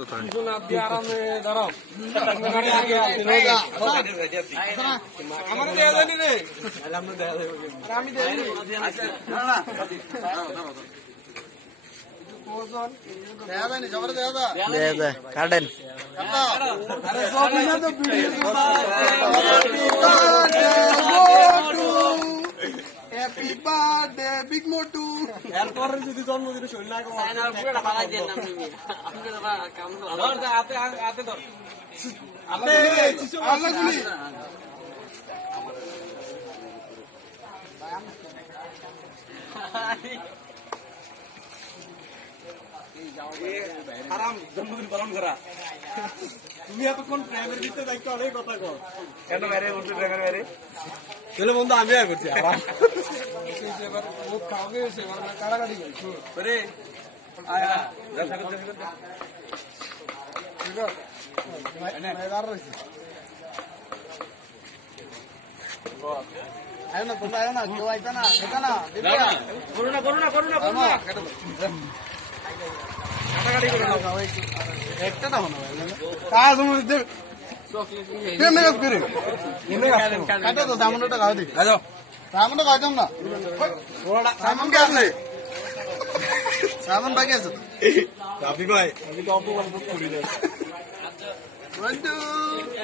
তো তাই কাটেন হ্যাপি বার্থডে বিগ মোটু এরপরে যদি জন্মদিনে শরীর না পুরোটা ফালাই দেন না আপনি তো কাম ধর হাতে হাতে ধর আপনি আল্লাহ গুলি আরাম জন্মদিন পালন করা তুমি এতক্ষণ প্রেমের দিতে দায়িত্ব অনেক কথা কর কেন বাইরে বলতে প্রেমের বাইরে চলে বন্ধু আমি আর করছি আরাম এবার ও খাওয়াবে এবার কাড়াকাড়ি করছি আরে আয়া দেখা করতে ঠিক আছে মেদার রইছে আয় না তোমরা আয় না কেউ আইতা না এটা না দিবা করুণা কাটা দাও কাটাকাটি করে দাও একটা দাও না কাজ মধ্যে কেমনে কাজ করে কাটা তো দামনটা খাও দি যাও দামনটা খাও দাম না ওড়া সামন কে আছে সামন বাকি আছে রাফি ভাই আমি তো অপমান করি না বন্ধু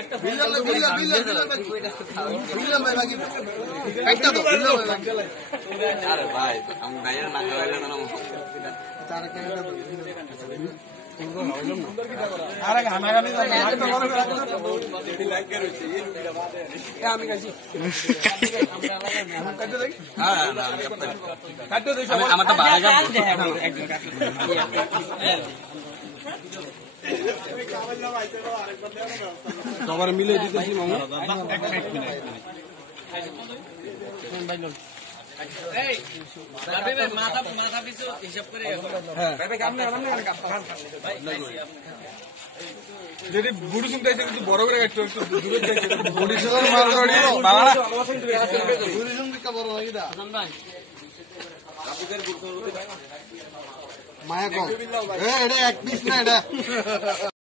একটা বিল্লাল ভাই বাকি কাটা তো বিল্লাল ভাই আরে ভাই আমি ভাইয়ের না গাইলে না তারা কে আরে গানাগানি লাইক করেছি আমি কাছি কাটতে দেই হ্যাঁ না আমি কাটতে দেই আমার তো ভালো গান সবার মিলে দিতেছি মামা এক মিনিট এই ভাই মাথা পিছু হিসাব করে হ্যাঁ ভাই কাম না যদি বুড়ি শুনতেছে কিন্তু বড় করে একটু দূরে যাইছে বুড়ি শুনতে মার ধরি বাবা বুড়ি শুনতে কা বড় লাগি দা হাসান ভাই আপনাদের বুড়ি মায়া কম এটা এক পিস না এটা